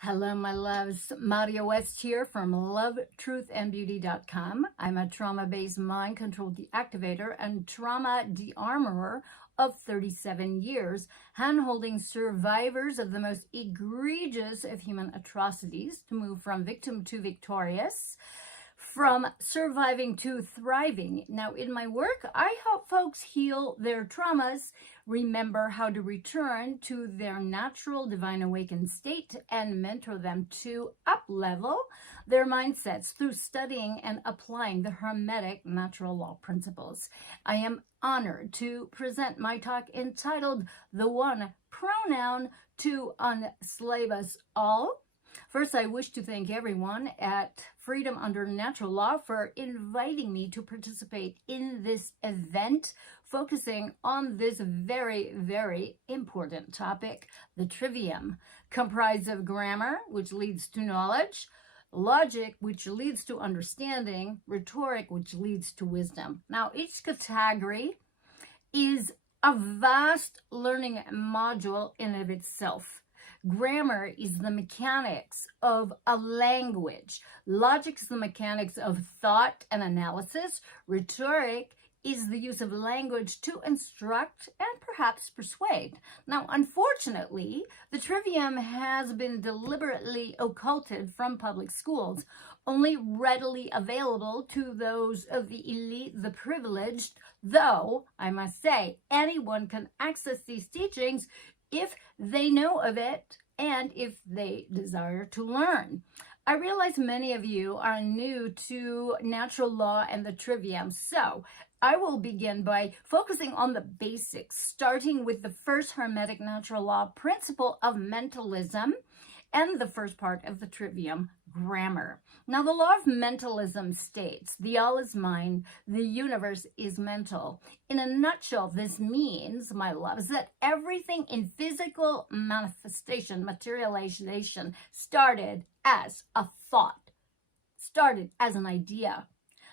Hello, my loves. Marja West here from LoveTruthAndBeauty.com. I'm a trauma-based mind control deactivator and trauma de-armorer of 37 years, hand-holding survivors of the most egregious of human atrocities to move from victim to victorious, from surviving to thriving. Now, in my work, I help folks heal their traumas, remember how to return to their natural divine awakened state, and mentor them to up-level their mindsets through studying and applying the Hermetic natural law principles. I am honored to present my talk entitled The One Pronoun to Unslave Us All. First, I wish to thank everyone at Freedom Under Natural Law for inviting me to participate in this event, focusing on this very, very important topic, the Trivium, comprised of grammar, which leads to knowledge, logic, which leads to understanding, rhetoric, which leads to wisdom. Now, each category is a vast learning module in and of itself. Grammar is the mechanics of a language. Logic is the mechanics of thought and analysis. Rhetoric is the use of language to instruct and perhaps persuade. Now, unfortunately, the Trivium has been deliberately occulted from public schools, only readily available to those of the elite, the privileged, though, I must say, anyone can access these teachings if they know of it and if they desire to learn. I realize many of you are new to natural law and the Trivium, so I will begin by focusing on the basics, starting with the first Hermetic natural law principle of mentalism and the first part of the Trivium, grammar. Now, the law of mentalism states, the all is mind, the universe is mental. In a nutshell, this means, my loves, that everything in physical manifestation, materialization, started as a thought, started as an idea.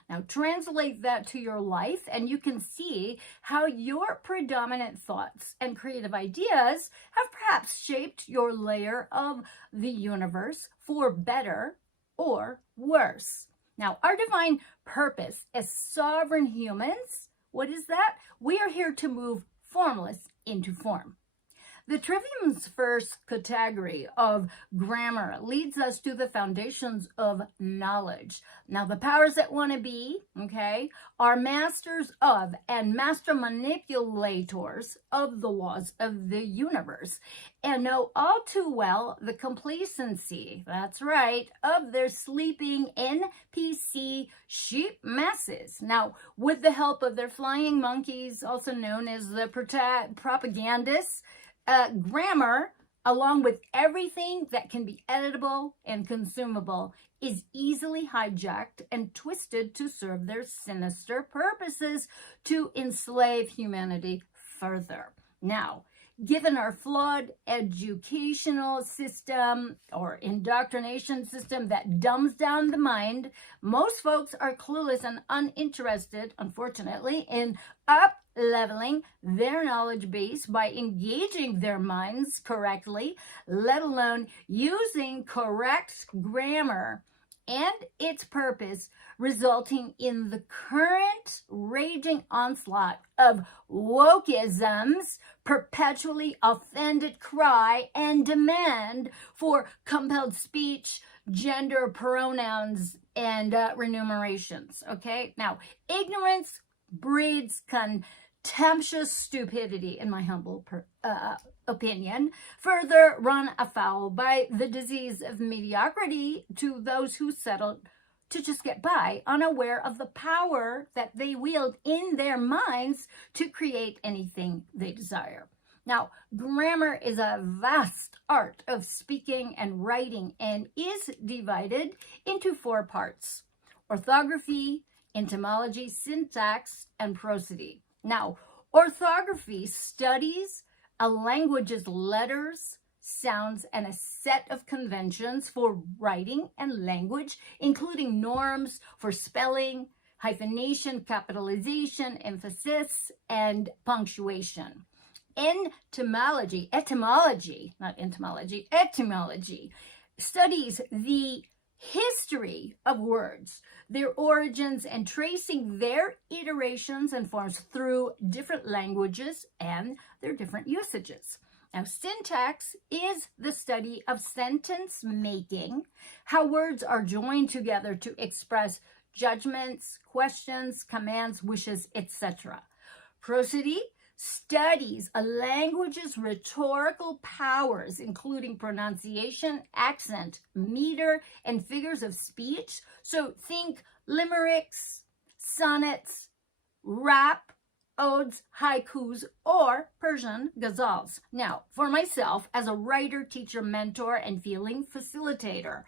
Now, translate that to your life, and you can see how your predominant thoughts and creative ideas have perhaps shaped your layer of the universe for better or worse. Now, our divine purpose as sovereign humans, what is that? We are here to move formless into form. The Trivium's first category of grammar leads us to the foundations of knowledge. Now, the powers that want to be, okay, are masters of and master manipulators of the laws of the universe and know all too well the complacency, that's right, of their sleeping NPC sheep masses. Now, with the help of their flying monkeys, also known as the propagandists, grammar, along with everything that can be editable and consumable, is easily hijacked and twisted to serve their sinister purposes to enslave humanity further. Now, given our flawed educational system or indoctrination system that dumbs down the mind, most folks are clueless and uninterested, unfortunately, in up-leveling their knowledge base by engaging their minds correctly, let alone using correct grammar and its purpose, resulting in the current raging onslaught of Wokism's perpetually offended cry and demand for compelled speech, gender pronouns, and remunerations. Okay, now, ignorance breeds contemptuous stupidity, in my humble opinion, further run afoul by the disease of mediocrity to those who settle to just get by, unaware of the power that they wield in their minds to create anything they desire. Now, grammar is a vast art of speaking and writing and is divided into 4 parts: orthography, etymology, syntax, and prosody. Now, orthography studies a language's letters, sounds, and a set of conventions for writing and language, including norms for spelling, hyphenation, capitalization, emphasis, and punctuation. Etymology, studies the history of words, their origins, and tracing their iterations and forms through different languages and their different usages. Now, syntax is the study of sentence making, how words are joined together to express judgments, questions, commands, wishes, etc. Prosody studies a language's rhetorical powers, including pronunciation, accent, meter, and figures of speech. So think limericks, sonnets, rap, odes, haikus, or Persian ghazals. Now, for myself, as a writer, teacher, mentor, and feeling facilitator,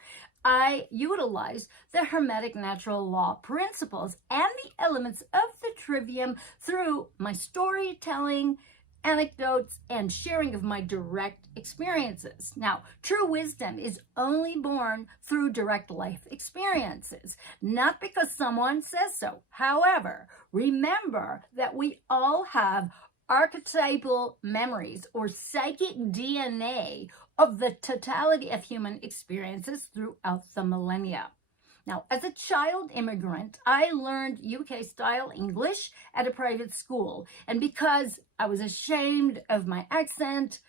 I utilize the Hermetic natural law principles and the elements of the Trivium through my storytelling, anecdotes, and sharing of my direct experiences. Now, true wisdom is only born through direct life experiences, not because someone says so. However, remember that we all have archetypal memories or psychic DNA of the totality of human experiences throughout the millennia. Now, as a child immigrant, I learned UK-style English at a private school. And because I was ashamed of my accent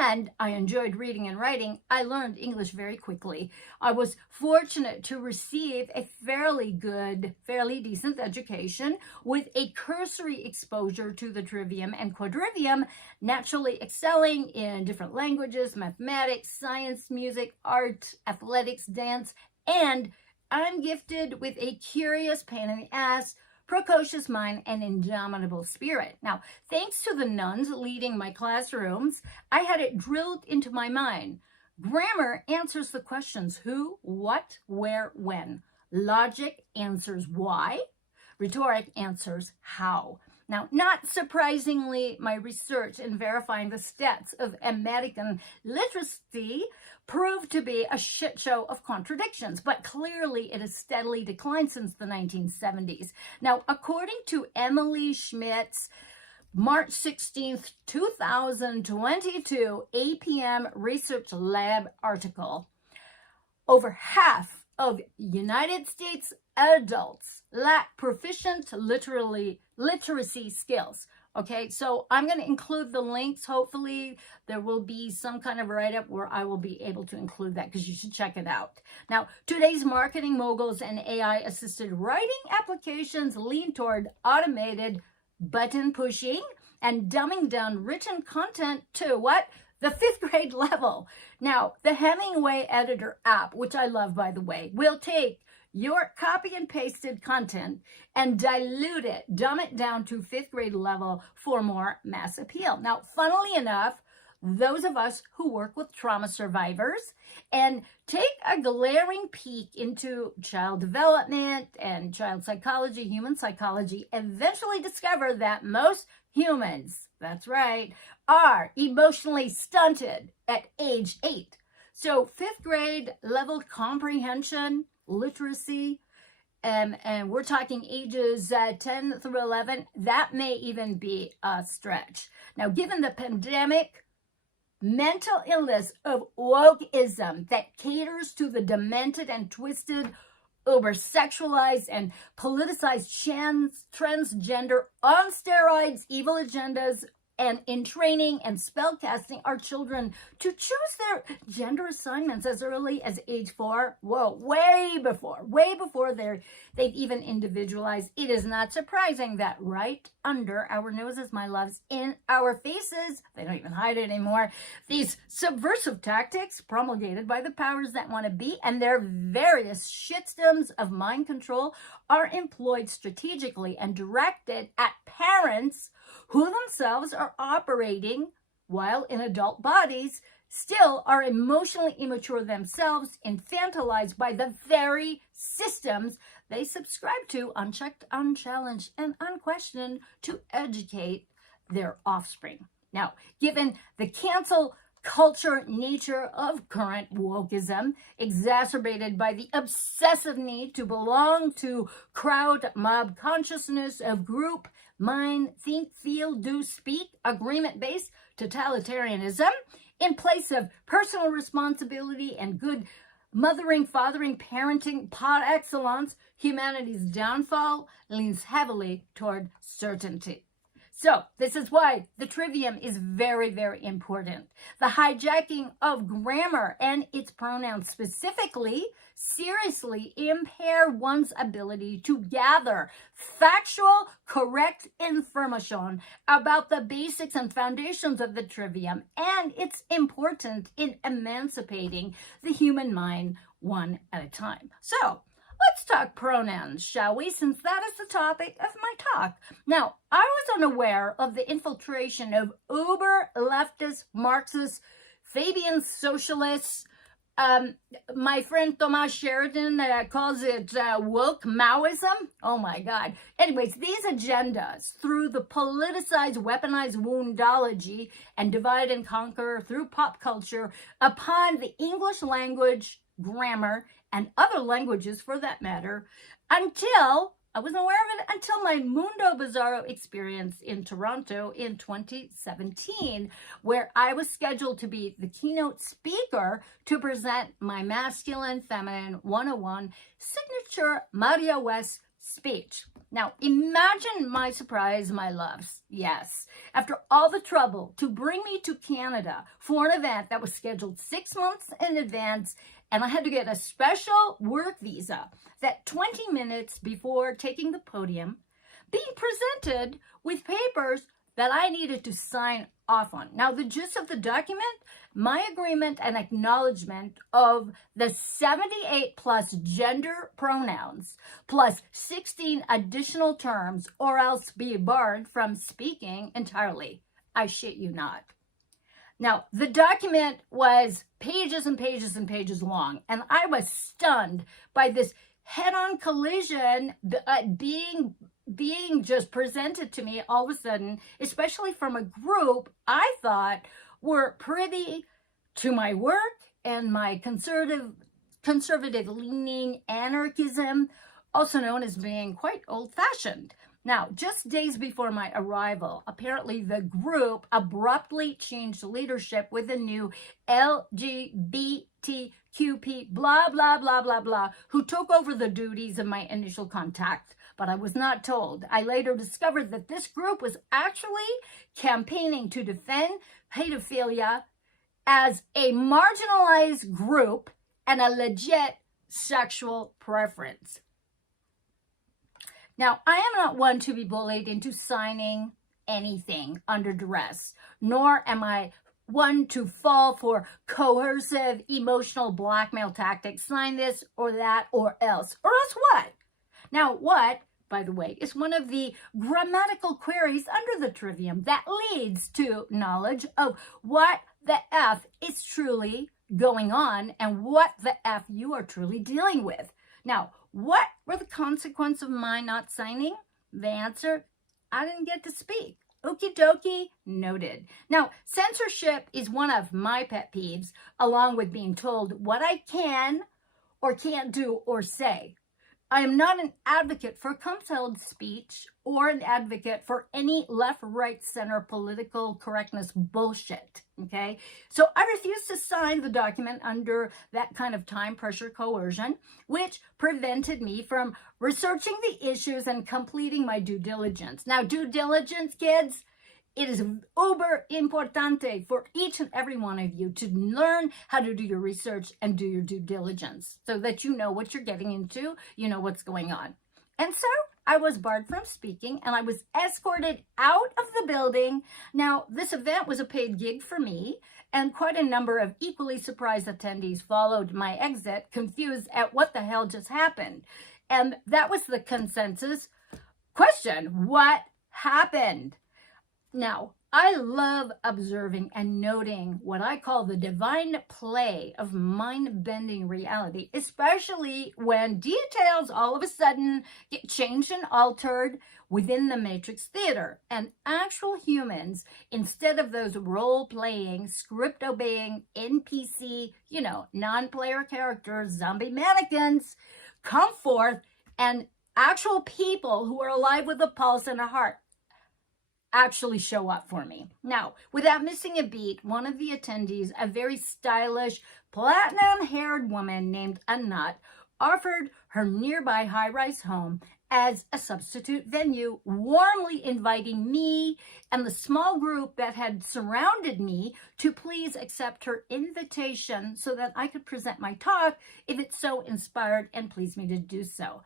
and I enjoyed reading and writing, I learned English very quickly. I was fortunate to receive a fairly decent education with a cursory exposure to the Trivium and Quadrivium, naturally excelling in different languages, mathematics, science, music, art, athletics, dance, and I'm gifted with a curious pain in the ass, precocious mind, and indomitable spirit. Now, thanks to the nuns leading my classrooms, I had it drilled into my mind. Grammar answers the questions who, what, where, when. Logic answers why. Rhetoric answers how. Now, not surprisingly, my research in verifying the stats of American literacy proved to be a shit show of contradictions, but clearly it has steadily declined since the 1970s. Now, according to Emily Schmidt's March 16th, 2022 APM Research Lab article, over half of United States adults lack proficient literacy skills. Okay, so I'm going to include the links. Hopefully there will be some kind of write-up where I will be able to include that because you should check it out. Now, today's marketing moguls and AI-assisted writing applications lean toward automated button pushing and dumbing down written content to what? The 5th grade level. Now, the Hemingway Editor app, which I love, by the way, will take your copy and pasted content and dilute it, dumb it down to 5th grade level for more mass appeal. Now, funnily enough, those of us who work with trauma survivors and take a glaring peek into child development and child psychology, human psychology, eventually discover that most humans, that's right, are emotionally stunted at age 8. So 5th grade level comprehension, literacy, and we're talking ages 10 through 11, that may even be a stretch. Now, given the pandemic mental illness of Wokism that caters to the demented and twisted, over-sexualized and politicized transgender on steroids, evil agendas, and in training and spellcasting our children to choose their gender assignments as early as age 4. Whoa, way before they've even individualized. It is not surprising that right under our noses, my loves, in our faces, they don't even hide it anymore, these subversive tactics promulgated by the powers that want to be and their various shitstones of mind control are employed strategically and directed at parents who themselves are operating while in adult bodies, still are emotionally immature themselves, infantilized by the very systems they subscribe to, unchecked, unchallenged, and unquestioned, to educate their offspring. Now, given the cancel culture nature of current wokeism, exacerbated by the obsessive need to belong to crowd mob consciousness of group, mind, think, feel, do, speak, agreement-based totalitarianism, in place of personal responsibility and good mothering, fathering, parenting par excellence, humanity's downfall leans heavily toward certainty. So this is why the trivium is very, very important. The hijacking of grammar and its pronouns specifically seriously impair one's ability to gather factual, correct information about the basics and foundations of the trivium, and it's important in emancipating the human mind one at a time. So let's talk pronouns, shall we? Since that is the topic of my talk. Now, I was unaware of the infiltration of uber leftist, Marxist, Fabian socialists. My friend Thomas Sheridan calls it woke Maoism. Oh my God. Anyways, these agendas through the politicized, weaponized woundology and divide and conquer through pop culture upon the English language, grammar, and other languages for that matter, until I wasn't aware of it until my Mundo Bizarro experience in Toronto in 2017, where I was scheduled to be the keynote speaker to present my Masculine Feminine 101 signature Marja West speech. Now, imagine my surprise, my loves. Yes, after all the trouble to bring me to Canada for an event that was scheduled 6 months in advance, and I had to get a special work visa, that 20 minutes before taking the podium, being presented with papers that I needed to sign off on. Now, the gist of the document, my agreement and acknowledgement of the 78 plus gender pronouns, plus 16 additional terms, or else be barred from speaking entirely. I shit you not. Now, the document was pages and pages and pages long, and I was stunned by this head-on collision being just presented to me all of a sudden, especially from a group I thought were privy to my work and my conservative-leaning anarchism, also known as being quite old-fashioned. Now, just days before my arrival, apparently the group abruptly changed leadership with a new LGBTQP blah, blah, blah, blah, blah, who took over the duties of my initial contact. But I was not told. I later discovered that this group was actually campaigning to defend pedophilia as a marginalized group and a legit sexual preference. Now, I am not one to be bullied into signing anything under duress, nor am I one to fall for coercive emotional blackmail tactics. Sign this or that or else. Or else what? Now, what, by the way, is one of the grammatical queries under the trivium that leads to knowledge of what the F is truly going on and what the F you are truly dealing with. Now, what were the consequences of my not signing? The answer, I didn't get to speak. Okie dokie, noted. Now, censorship is one of my pet peeves, along with being told what I can or can't do or say. I am not an advocate for compelled speech or an advocate for any left, right, center political correctness bullshit, okay? So I refuse to sign the document under that kind of time pressure coercion, which prevented me from researching the issues and completing my due diligence. Now, due diligence, kids, it is uber importante for each and every one of you to learn how to do your research and do your due diligence so that you know what you're getting into, you know what's going on. And so I was barred from speaking and I was escorted out of the building. Now, this event was a paid gig for me, and quite a number of equally surprised attendees followed my exit, confused at what the hell just happened. And that was the consensus question. What happened? Now, I love observing and noting what I call the divine play of mind-bending reality, especially when details all of a sudden get changed and altered within the Matrix theater. And actual humans, instead of those role-playing, script-obeying, NPC, non-player characters, zombie mannequins, come forth and actual people who are alive with a pulse and a heart. actually show up for me. Now, without missing a beat, one of the attendees, a very stylish, platinum-haired woman named Anat, offered her nearby high-rise home as a substitute venue, warmly inviting me and the small group that had surrounded me to please accept her invitation so that I could present my talk if it so inspired and pleased me to do so.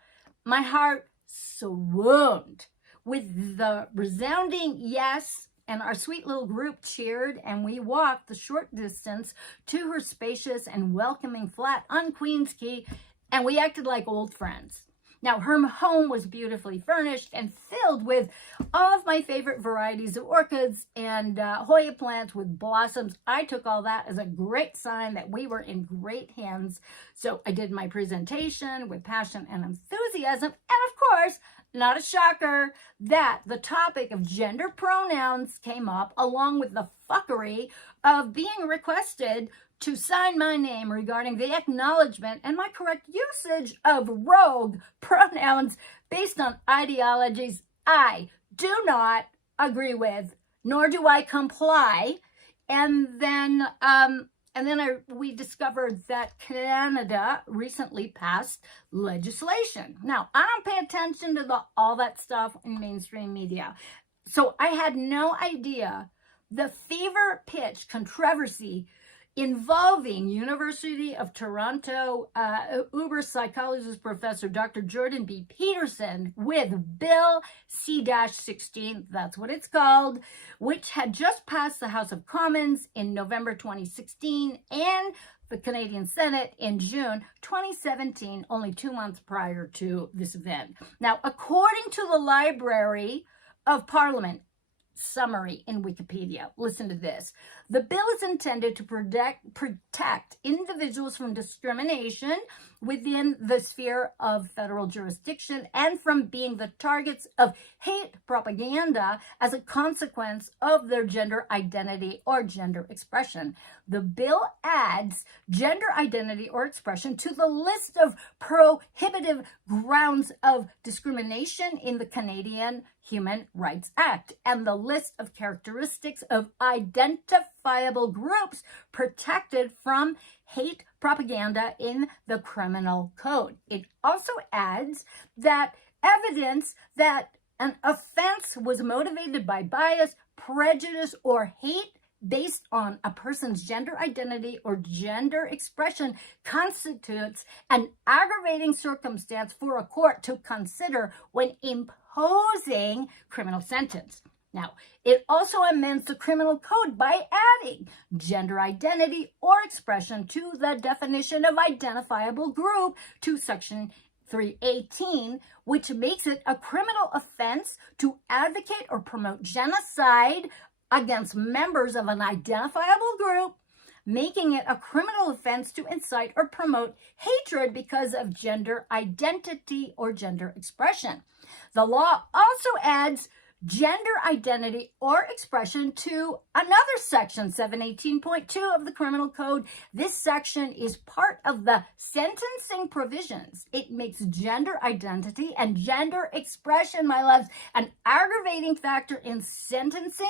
My heart swooned with the resounding yes, and our sweet little group cheered, and we walked the short distance to her spacious and welcoming flat on Queens Quay, and we acted like old friends. Now, her home was beautifully furnished and filled with all of my favorite varieties of orchids and Hoya plants with blossoms. I took all that as a great sign that we were in great hands. So I did my presentation with passion and enthusiasm. And of course, not a shocker that the topic of gender pronouns came up, along with the fuckery of being requested to sign my name regarding the acknowledgement and my correct usage of rogue pronouns based on ideologies I do not agree with, nor do I comply. And then we discovered that Canada recently passed legislation. Now, I don't pay attention to all that stuff in mainstream media, so I had no idea the fever pitch controversy involving University of Toronto Uber psychologist professor Dr. Jordan B. Peterson with Bill C-16, that's what it's called, which had just passed the House of Commons in November 2016 and the Canadian Senate in June 2017, only 2 months prior to this event. Now, according to the Library of Parliament summary in Wikipedia, listen to this. The bill is intended to protect individuals from discrimination within the sphere of federal jurisdiction and from being the targets of hate propaganda as a consequence of their gender identity or gender expression. The bill adds gender identity or expression to the list of prohibitive grounds of discrimination in the Canadian Human Rights Act and the list of characteristics of identifiable groups protected from hate propaganda in the criminal code. It also adds that evidence that an offense was motivated by bias, prejudice, or hate based on a person's gender identity or gender expression constitutes an aggravating circumstance for a court to consider when imposing criminal sentence. Now, it also amends the criminal code by adding gender identity or expression to the definition of identifiable group to Section 318, which makes it a criminal offense to advocate or promote genocide against members of an identifiable group, making it a criminal offense to incite or promote hatred because of gender identity or gender expression. The law also adds gender identity or expression to another section, 718.2 of the Criminal Code. This section is part of the sentencing provisions. It makes gender identity and gender expression, my loves, an aggravating factor in sentencing,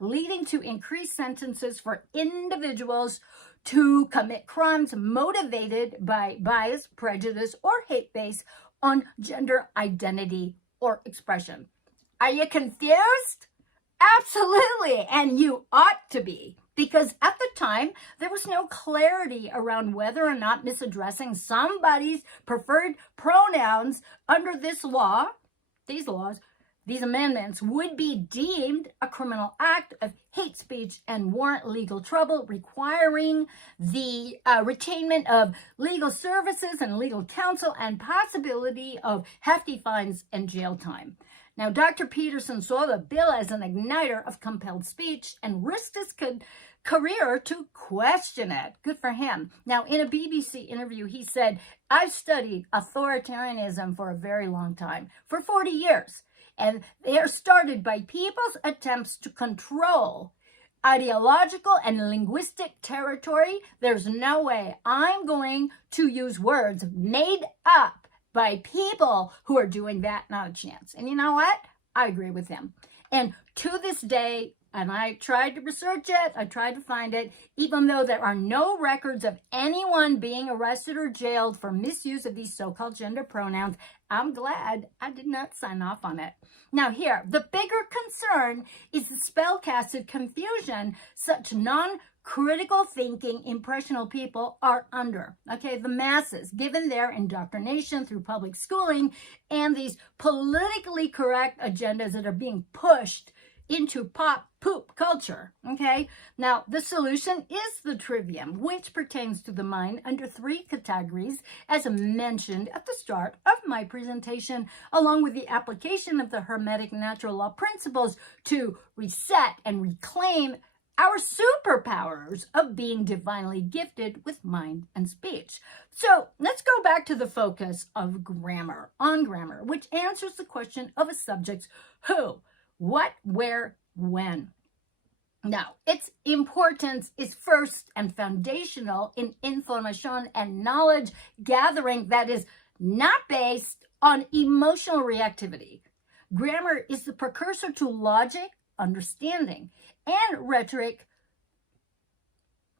leading to increased sentences for individuals to commit crimes motivated by bias, prejudice, or hate based on gender identity or expression. Are you confused? Absolutely, and you ought to be, because at the time, there was no clarity around whether or not misaddressing somebody's preferred pronouns under this law, these amendments would be deemed a criminal act of hate speech and warrant legal trouble, requiring the retainment of legal services and legal counsel and possibility of hefty fines and jail time. Now, Dr. Peterson saw the bill as an igniter of compelled speech and risked his career to question it. Good for him. Now, in a BBC interview, he said, "I've studied authoritarianism for a very long time, for 40 years. And they are started by people's attempts to control ideological and linguistic territory. There's no way I'm going to use words made up by people who are doing that. Not a chance." And you know what? I agree with him. And to this day, and I tried to research it, I tried to find it, even though there are no records of anyone being arrested or jailed for misuse of these so-called gender pronouns, I'm glad I did not sign off on it. Now here, the bigger concern is the spellcasted confusion such non-critical thinking impressionable people are under. Okay, the masses, given their indoctrination through public schooling and these politically correct agendas that are being pushed into pop poop culture. Okay, now the solution is the Trivium, which pertains to the mind under 3 categories, as mentioned at the start of my presentation, along with the application of the Hermetic natural law principles to reset and reclaim our superpowers of being divinely gifted with mind and speech. So let's go back to the focus of grammar, on grammar, which answers the question of a subject's who, what, where, when. Now, its importance is first and foundational in information and knowledge gathering that is not based on emotional reactivity. Grammar is the precursor to logic, understanding, and rhetoric,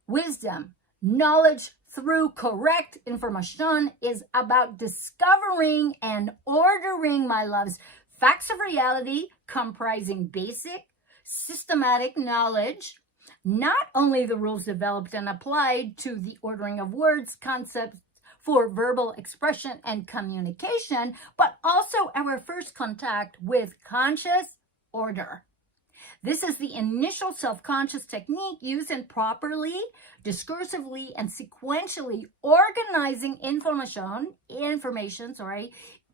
wisdom. Knowledge through correct information is about discovering and ordering, my loves, facts of reality comprising basic, systematic knowledge, not only the rules developed and applied to the ordering of words, concepts for verbal expression and communication, but also our first contact with conscious order. This is the initial self-conscious technique used in properly, discursively, and sequentially organizing information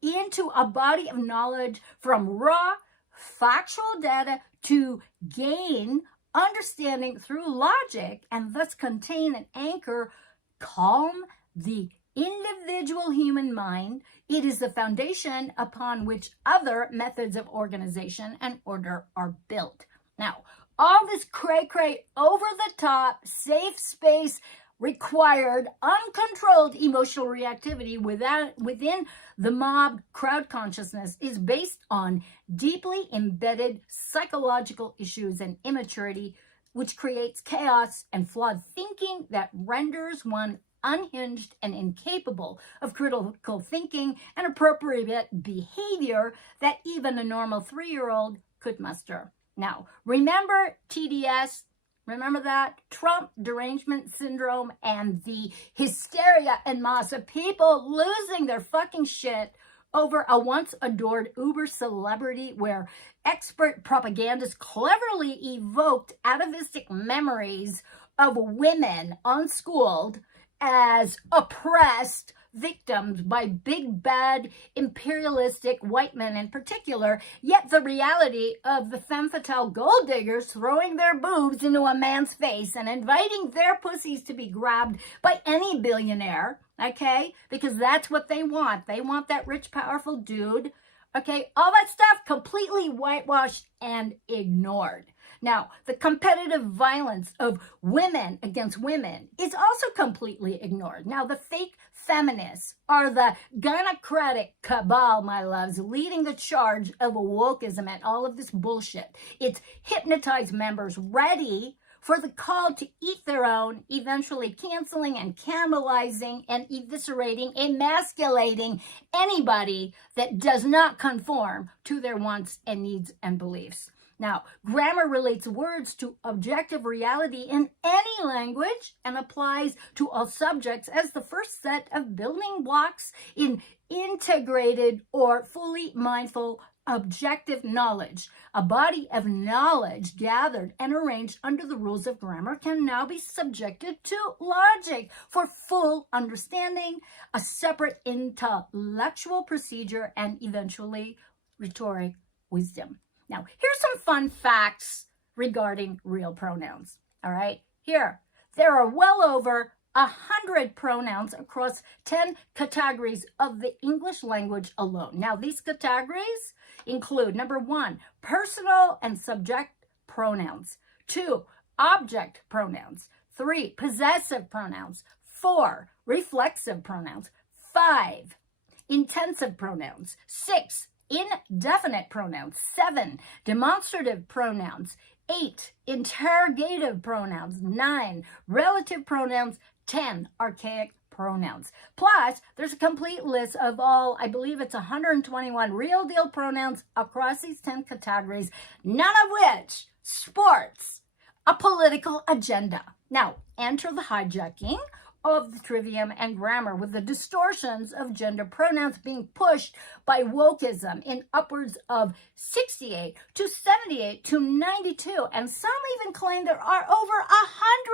into a body of knowledge from raw, factual data to gain understanding through logic and thus contain and anchor, calm the individual human mind. It is the foundation upon which other methods of organization and order are built. Now, all this cray-cray, over-the-top, safe space required uncontrolled emotional reactivity within the mob crowd consciousness is based on deeply embedded psychological issues and immaturity, which creates chaos and flawed thinking that renders one unhinged and incapable of critical thinking and appropriate behavior that even a normal 3-year-old could muster. Now, remember TDS? Remember that? Trump derangement syndrome and the hysteria en masse of people losing their fucking shit over a once adored uber celebrity where expert propagandists cleverly evoked atavistic memories of women unschooled as oppressed victims by big bad imperialistic white men in particular, yet the reality of the femme fatale gold diggers throwing their boobs into a man's face and inviting their pussies to be grabbed by any billionaire, okay, because that's what they want. They want that rich, powerful dude, okay, all that stuff completely whitewashed and ignored. Now, the competitive violence of women against women is also completely ignored. Now, the fake feminists are the gynocratic cabal, my loves, leading the charge of Wokism and all of this bullshit. It's hypnotized members ready for the call to eat their own, eventually canceling and cannibalizing and eviscerating, emasculating anybody that does not conform to their wants and needs and beliefs. Now, grammar relates words to objective reality in any language and applies to all subjects as the first set of building blocks in integrated or fully mindful objective knowledge. A body of knowledge gathered and arranged under the rules of grammar can now be subjected to logic for full understanding, a separate intellectual procedure, and eventually rhetoric wisdom. Now, here's some fun facts regarding real pronouns, all right? Here, there are well over 100 pronouns across 10 categories of the English language alone. Now, these categories include, number 1, personal and subject pronouns. 2, object pronouns. 3, possessive pronouns. 4, reflexive pronouns. 5, intensive pronouns. 6, indefinite pronouns. 7, demonstrative pronouns. 8, interrogative pronouns. 9, relative pronouns. 10, archaic pronouns. Plus, there's a complete list of all, I believe it's 121 real deal pronouns across these 10 categories, none of which sports a political agenda. Now, enter the hijacking of the trivium and grammar with the distortions of gender pronouns being pushed by wokeism in upwards of 68 to 78 to 92. And some even claim there are over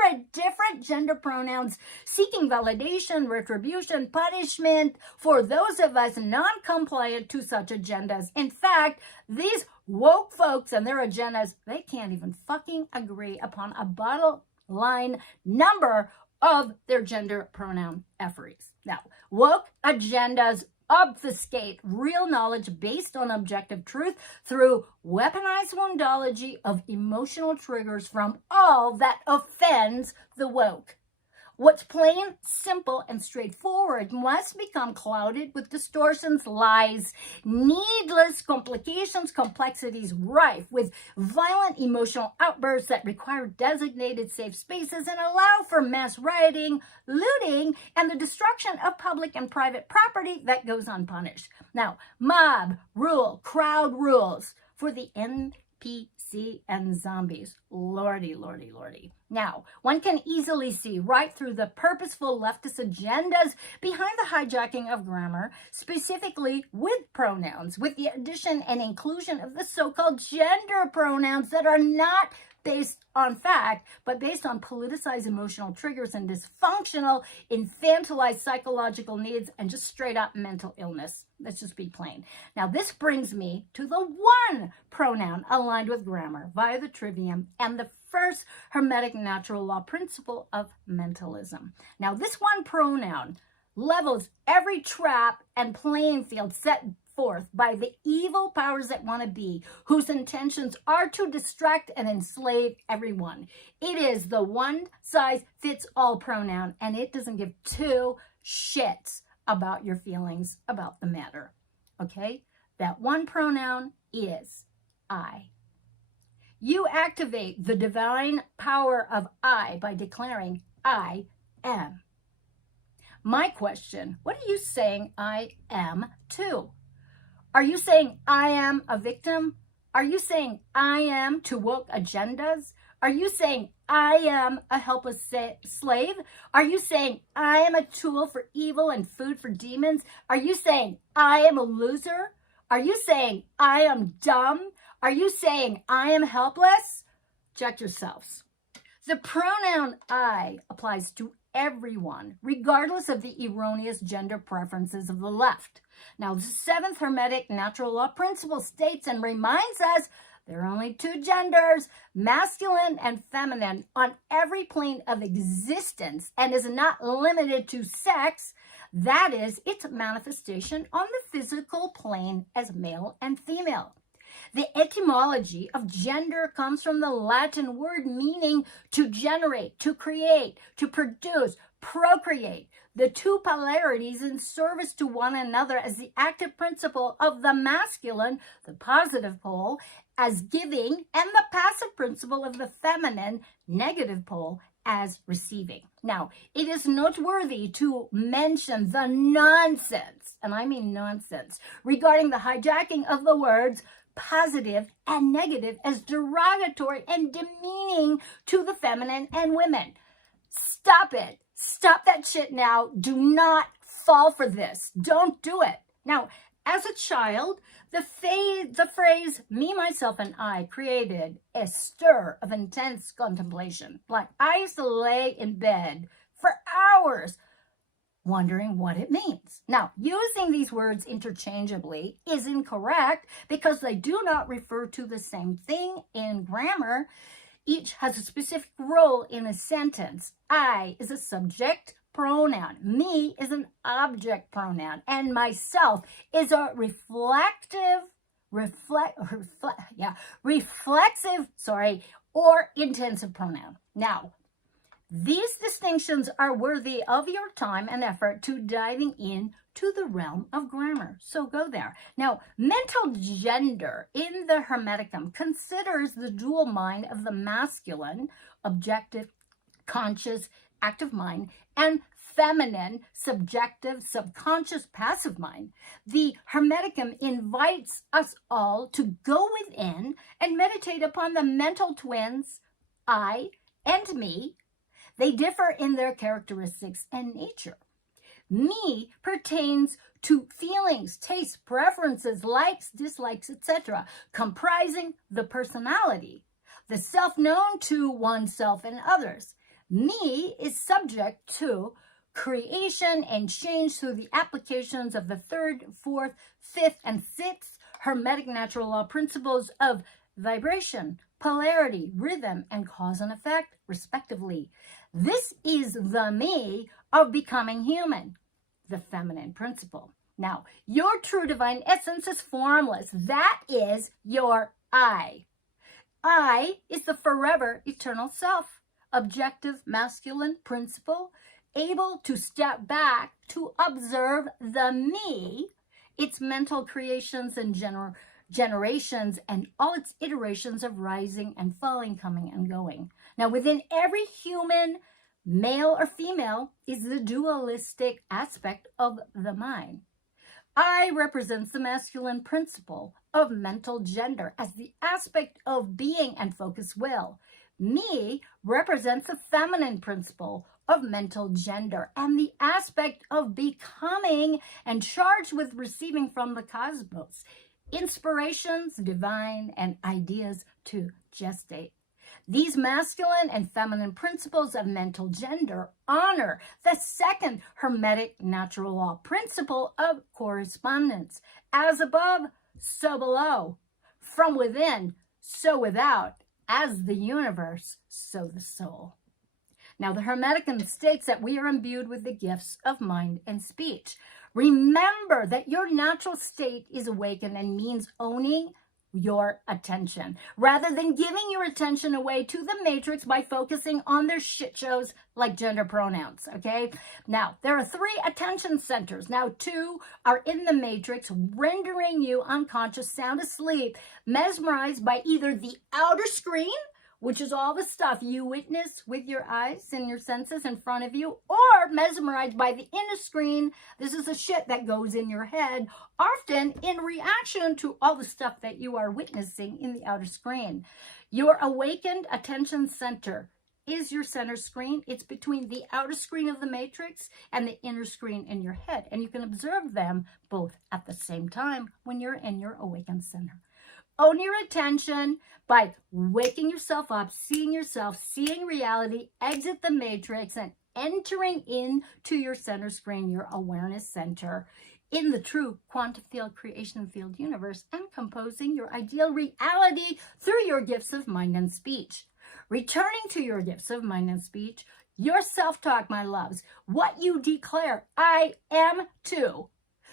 100 different gender pronouns seeking validation, retribution, punishment for those of us non-compliant to such agendas. In fact, these woke folks and their agendas, they can't even fucking agree upon a bottom line number of their gender pronoun efforts. Now, woke agendas obfuscate real knowledge based on objective truth through weaponized woundology of emotional triggers from all that offends the woke. What's plain, simple, and straightforward must become clouded with distortions, lies, needless complications, complexities rife with violent emotional outbursts that require designated safe spaces and allow for mass rioting, looting, and the destruction of public and private property that goes unpunished. Now, mob rule, crowd rules for the NPC and zombies. Lordy, lordy, lordy. Now, one can easily see right through the purposeful leftist agendas behind the hijacking of grammar, specifically with pronouns, with the addition and inclusion of the so-called gender pronouns that are not based on fact, but based on politicized emotional triggers and dysfunctional, infantilized psychological needs and just straight up mental illness. Let's just be plain. Now, this brings me to the one pronoun aligned with grammar via the trivium and the first hermetic natural law principle of mentalism. Now, this one pronoun levels every trap and playing field set forth by the evil powers that want to be, whose intentions are to distract and enslave everyone. It is the one-size-fits-all pronoun, and it doesn't give two shits about your feelings about the matter. Okay? That one pronoun is I. You activate the divine power of I by declaring I am. My question, what are you saying I am to? Are you saying I am a victim? Are you saying I am to woke agendas? Are you saying I am a helpless slave? Are you saying I am a tool for evil and food for demons? Are you saying I am a loser? Are you saying I am dumb? Are you saying I am helpless? Check yourselves. The pronoun I applies to everyone, regardless of the erroneous gender preferences of the left. Now, the seventh Hermetic natural law principle states and reminds us there are only two genders, masculine and feminine, on every plane of existence and is not limited to sex. That is, its manifestation on the physical plane as male and female. The etymology of gender comes from the Latin word meaning to generate, to create, to produce, procreate. The two polarities in service to one another as the active principle of the masculine, the positive pole, as giving, and the passive principle of the feminine, negative pole, as receiving. Now, it is noteworthy to mention the nonsense, and I mean nonsense, regarding the hijacking of the words positive and negative as derogatory and demeaning to the feminine and women. Stop it. Stop that shit now. Do not fall for this. Don't do it. Now, as a child, the phrase me, myself, and I created a stir of intense contemplation. Like I used to lay in bed for hours wondering what it means. Now, using these words interchangeably is incorrect because they do not refer to the same thing in grammar. Each has a specific role in a sentence. I is a subject pronoun. Me is an object pronoun. And myself is a reflexive or intensive pronoun. Now, These distinctions are worthy of your time and effort to diving in to the realm of grammar. So go there. Now, mental gender in the Hermeticum considers the dual mind of the masculine, objective, conscious, active mind, and feminine, subjective, subconscious, passive mind. The Hermeticum invites us all to go within and meditate upon the mental twins, I and me. They differ in their characteristics and nature. Me pertains to feelings, tastes, preferences, likes, dislikes, etc., comprising the personality, the self known to oneself and others. Me is subject to creation and change through the applications of the third, fourth, fifth, and sixth Hermetic natural law principles of vibration, polarity, rhythm, and cause and effect, respectively. This is the me of becoming human, the feminine principle. Now, your true divine essence is formless. That is your I. I is the forever eternal self, objective masculine principle, able to step back to observe the me, its mental creations and generations, and all its iterations of rising and falling, coming and going. Now, within every human, male or female, is the dualistic aspect of the mind. I represents the masculine principle of mental gender as the aspect of being and focus will. Me represents the feminine principle of mental gender and the aspect of becoming and charged with receiving from the cosmos inspirations, divine, and ideas to gestate. These masculine and feminine principles of mental gender honor the second Hermetic natural law principle of correspondence. As above, so below. From within, so without. As the universe, so the soul. Now, the Hermeticum states that we are imbued with the gifts of mind and speech. Remember that your natural state is awakened and means owning your attention rather than giving your attention away to the matrix by focusing on their shit shows like gender pronouns. Okay, now there are 3 attention centers. Now 2 are in the matrix, rendering you unconscious, sound asleep, mesmerized by either the outer screen, which is all the stuff you witness with your eyes and your senses in front of you, or mesmerized by the inner screen. This is the shit that goes in your head, often in reaction to all the stuff that you are witnessing in the outer screen. Your awakened attention center is your center screen. It's between the outer screen of the matrix and the inner screen in your head, and you can observe them both at the same time when you're in your awakened center. Own your attention by waking yourself up, seeing reality, exit the matrix, and entering into your center screen, your awareness center, in the true quantum field, creation field universe, and composing your ideal reality through your gifts of mind and speech. Returning to your gifts of mind and speech, your self-talk, my loves, what you declare, I am to,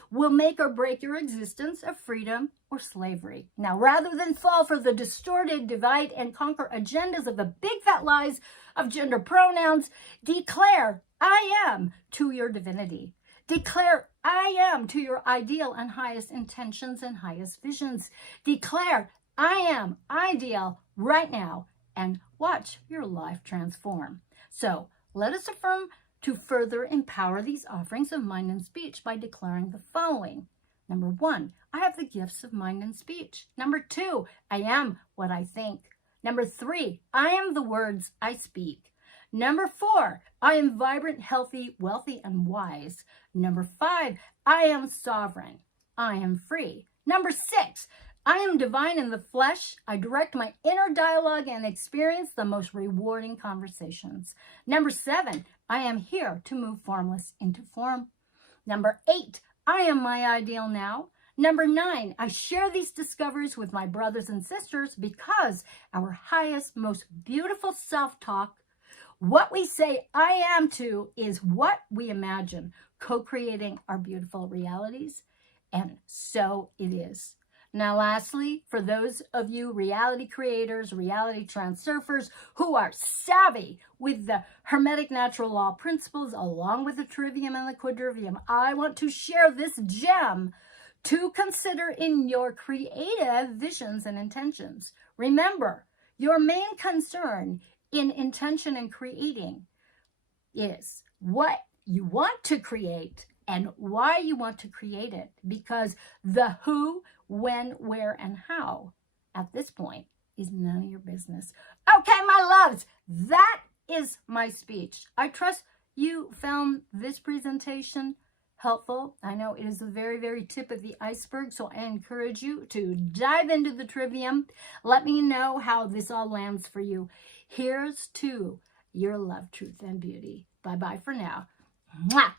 will make or break your existence of freedom or slavery. Now, rather than fall for the distorted, divide and conquer agendas of the big fat lies of gender pronouns, declare I am to your divinity. Declare I am to your ideal and highest intentions and highest visions. Declare I am ideal right now and watch your life transform. So let us affirm to further empower these offerings of mind and speech by declaring the following. Number 1, I have the gifts of mind and speech. Number 2, I am what I think. Number 3, I am the words I speak. Number 4, I am vibrant, healthy, wealthy, and wise. Number 5, I am sovereign. I am free. Number 6, I am divine in the flesh. I direct my inner dialogue and experience the most rewarding conversations. Number 7, I am here to move formless into form. Number 8, I am my ideal now. Number 9, I share these discoveries with my brothers and sisters because our highest, most beautiful self-talk, what we say I am to, is what we imagine, co-creating our beautiful realities. And so it is. Now, lastly, for those of you reality creators, reality transurfers who are savvy with the Hermetic natural law principles, along with the Trivium and the Quadrivium, I want to share this gem to consider in your creative visions and intentions. Remember, your main concern in intention and creating is what you want to create and why you want to create it, because the who, when, where, and how at this point is none of your business. Okay, my loves, that is my speech. I trust you found this presentation helpful. I know it is the very, very tip of the iceberg, so I encourage you to dive into the Trivium. Let me know how this all lands for you. Here's to your love, truth, and beauty. Bye-bye for now. Mwah!